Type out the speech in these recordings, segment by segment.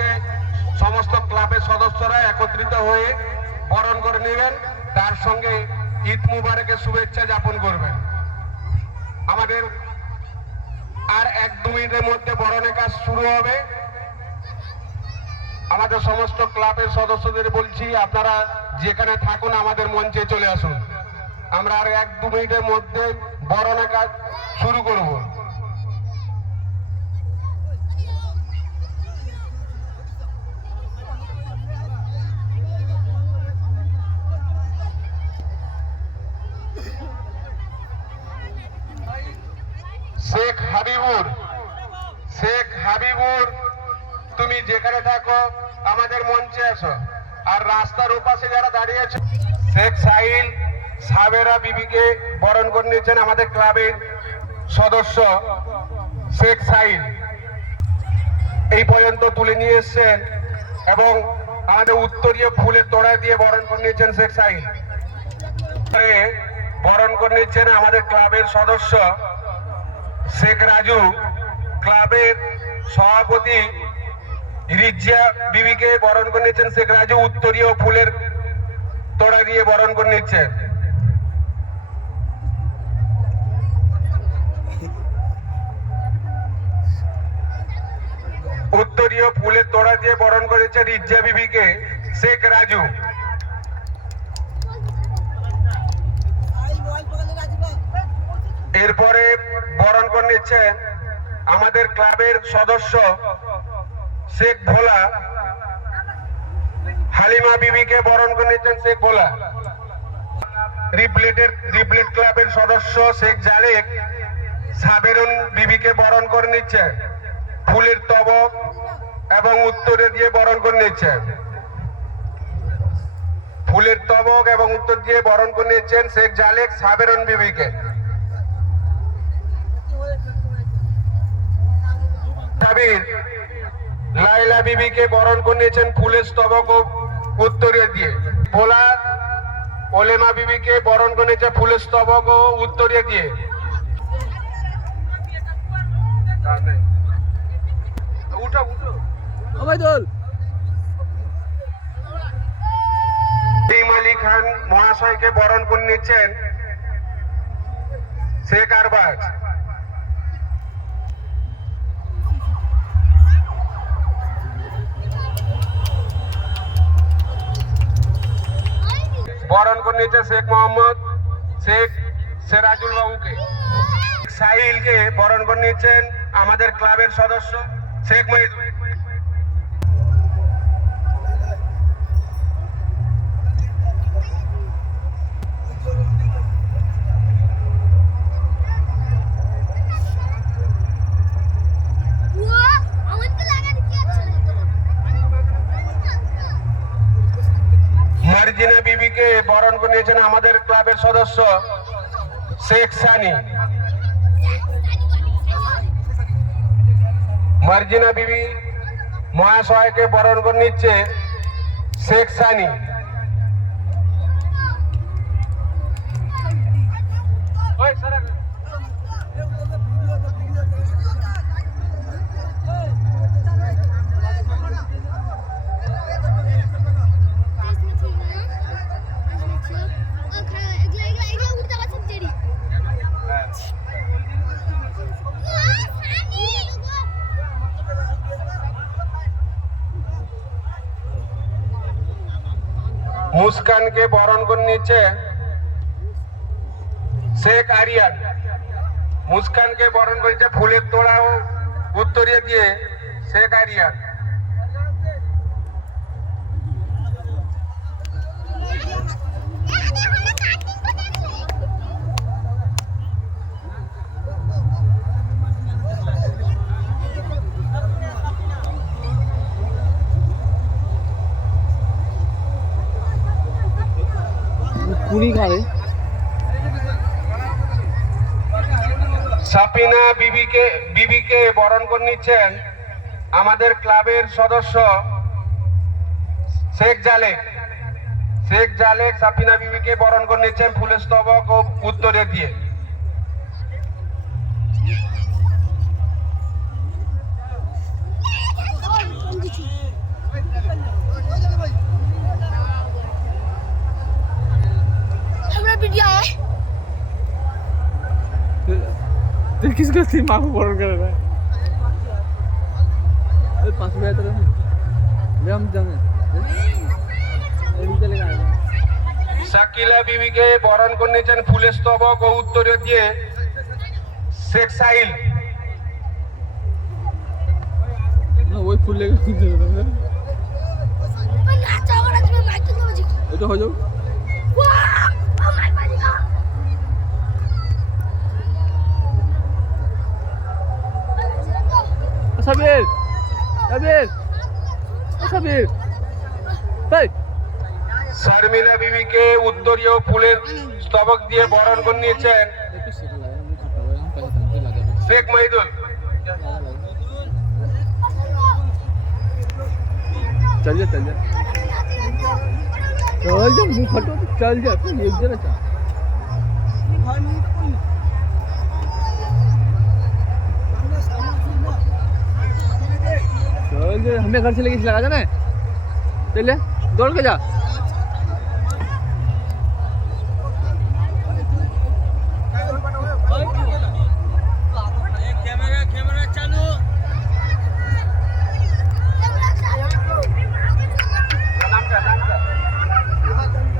থেকে সমস্ত ক্লাবের সদস্যরা একত্রিত হয়ে বরণ করে নেবেন। তার সঙ্গে ঈদ মুবারকের শুভেচ্ছা জ্ঞাপন করবেন। আমাদের আর এক দু মিনিটের মধ্যে বরণের কাজ শুরু হবে। আমাদের সমস্ত ক্লাবের সদস্যদের বলছি, আপনারা যেখানে থাকুন, আমাদের মঞ্চে চলে আসুন। আমরা আর এক দু মিনিটের মধ্যে বরণের কাজ শুরু করব। শেখ হাবিবুর শেখ হাবিবুর, তুমি যেখানে থাকো, আমাদের মঞ্চে আসো আর রাস্তার ওপাশে যারা দাঁড়িয়ে আছে, শেখ সাহিল সাবেরা বিবিকে বরণ করে নিয়েছেন আমাদের ক্লাবের সদস্য শেখ সাহিল এই পর্যন্ত তুলে নিয়ে এসছেন এবং আমাদের উত্তরীয় ফুলের তোড়া দিয়ে বরণ করে নিয়েছেন শেখ সাহিল বরণ করে নিচ্ছেন আমাদের ক্লাবের সদস্য শেখ রাজু ক্লাবের সভাপতি রিজিয়া বিবিকে বরণ করে নিচ্ছেন। শেখ রাজু উত্তরীয় ফুলের তোড়া দিয়ে বরণ করে নিচ্ছেন। উত্তরীয় ফুলের তোড়া দিয়ে বরণ করেছে রিজিয়া বিবিকে শেখ রাজু। এরপরে করে নিচ্ছেন আমাদের ক্লাবের সদস্য শেখ ভোলা। হালিমা বিবিকে বরণ করে নিচ্ছেন শেখ ভোলা। রিপ্লেটের রিপ্লেট ক্লাবের সদস্য শেখ জালেক সাবেরুন বিবিকে বরণ করে নিচ্ছে ফুলের তবক এবং উত্তরে দিয়ে বরণ করে নিচ্ছে ফুলের তবক এবং উত্তর দিয়ে বরণ করে নিচ্ছেন শেখ জালেক সাবেরুন বিবিকে। সাবির। লাইলা বিবিকে বরণ করে নিয়েছেন ফুলের স্তবক ও উত্তরে দিয়ে। ভোলা ওলেমা বিবিকে বরণ করে নিয়েছে ফুলের স্তবক ও উত্তরে দিয়ে। উঠো উঠো। ওবায়দুল আলী খান মহাশয়কে বরণ করে নিচ্ছেন শেখ আরবাজ। বরণ শেখ মোহাম্মদ, শেখ সেরাজুল বাবুকে। সাহিলকে বরণ করে নিয়েছেন আমাদের ক্লাবের সদস্য শেখ মহিদুল নিয়েছেন আমাদের ক্লাবের সদস্য শেখ সানি। মার্জিনা বিবি মহাশয়কে বরণ করে নিচ্ছে শেখ সানি। মুস্কানকে বরণ করে নিচ্ছে শেখ আরিয়ান। মুস্কানকে বরণ করেছে ফুলের তোড়াও উত্তরিয়ে দিয়ে শেখ আরিয়ান। খাবে। সাপিনা বিবিকে বিবিকে বরণ করে নিচ্ছেন আমাদের ক্লাবের সদস্য শেখ জালেক। শেখ জালেক সাপিনা বিবিকে বরণ করে নিচ্ছেন ফুলের স্তবক ও উত্তরে দিয়ে। কিছু इसको दिमाग फोड़ कर रहा है अरे पास में आता है ले हम जाने ये भी चलेगा শাকিলা বিবিকে বরণ করে নিয়েছেন ফুলের স্তবক ও উত্তরে দিয়ে শেখ সাহিল ना वही फुल लेगा मैं नाचा সাবির সাবির ও সাবির তাই শর্মিলা বিবিকে উত্তরীয় ফুলের স্তবক দিয়ে বরণ করে নিয়েছেন একটু সেটা লাগে আমি খাতা লাগে আমি পয়সা দিতে লাগে শেখ মহিদুল चल जा चल जा चल जा मुंह फटो तो चल जा तू एक जरा चल हमें घर से लेके लगा जाना है चल जा दौड़ के जा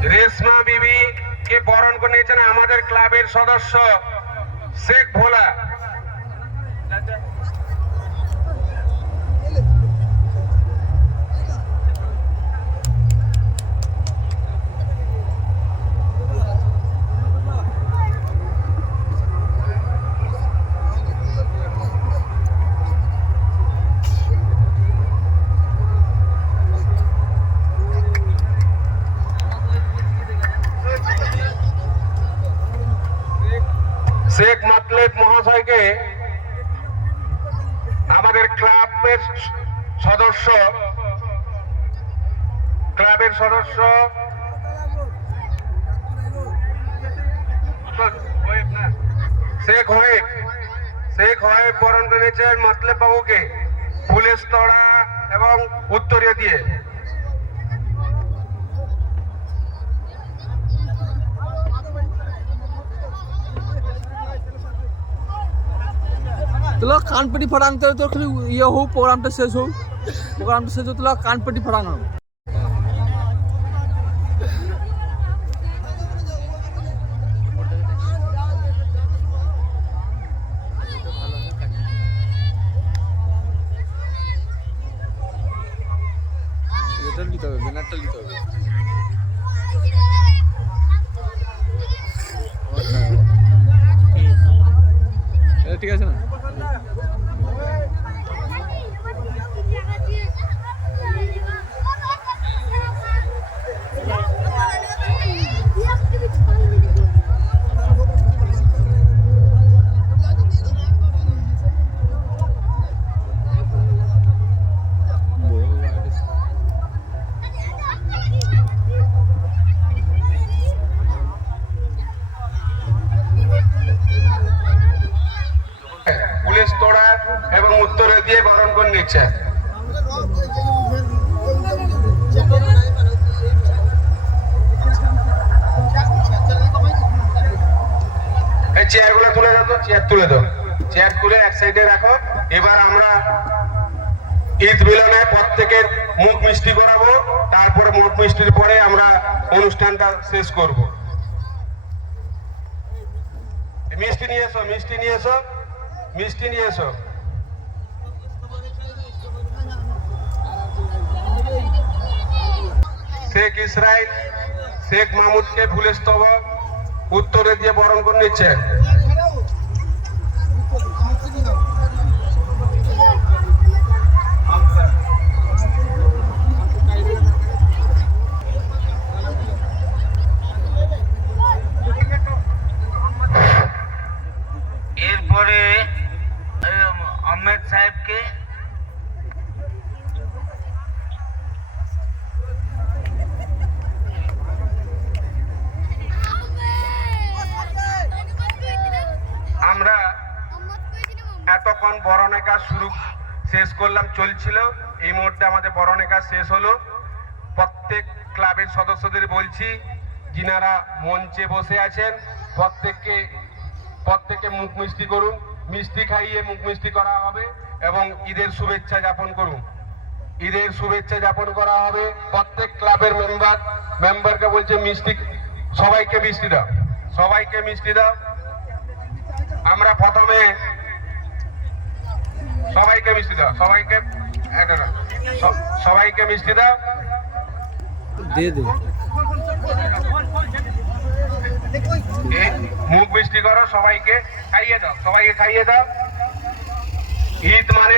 রেশমা বিবি কে বরণ করে নিয়েছেন আমাদের ক্লাবের সদস্য শেখ ভোলা শেখ ক্লাবের সদস্য। শেখ হোয়েব শেখ হোয়েব বরণ করেছেন মাতলেব বাবুকে ফুলের তড়া এবং উত্তরীয় দিয়ে। তোলা কানপটি ফটাংতে তোর ইয়ে হোক প্রোগ্রামটা শেষ হোক প্রোগ্রামটা শেষ হোক তোলা কানপটি ফটাঙানো নিতে নিতে হবে। ঠিক আছে না? দিয়ে বারণ করে নিচ্ছে। এই চেয়ারগুলো তুলে দাও চেয়ার তুলে দাও। চেয়ার তুলে এক সাইডে রাখো। এবার আমরা ঈদ মিলনে প্রত্যেকের মুখ মিষ্টি করাবো। তারপরে মুখ মিষ্টির পরে আমরা অনুষ্ঠানটা শেষ করব। মিষ্টি নিয়ে এসো, মিষ্টি নিয়ে এসো, মিষ্টি নিয়ে এসো। শেখ ইসরাইল শেখ মাহমুদকে ফুলের স্তবক উত্তরে দিয়ে বরণ করে নিচ্ছে। শেষ করলাম, চলছিল। এই মুহূর্তে আমাদের বরণের কাজ শেষ হলো। প্রত্যেক ক্লাবের সদস্যদের বলছি, যিনারা মঞ্চে বসে আছেন, প্রত্যেককে প্রত্যেকে মুখ মিষ্টি করুন। মিষ্টি খাইয়ে মুখ মিষ্টি করা হবে এবং ঈদের শুভেচ্ছা যাপন করুন। ঈদের শুভেচ্ছা যাপন করা হবে প্রত্যেক ক্লাবের মেম্বার। মেম্বারকে বলছে, মিষ্টি, সবাইকে মিষ্টি দাও। সবাইকে মিষ্টি দাও। আমরা প্রথমে সবাইকে মিষ্টি দাও সবাইকে সবাইকে মিষ্টি দাও। দিয়ে দে মুখ মিষ্টি করো সবাইকে খাইয়ে দাও সবাইকে খাইয়ে দাও। ঈদ মানে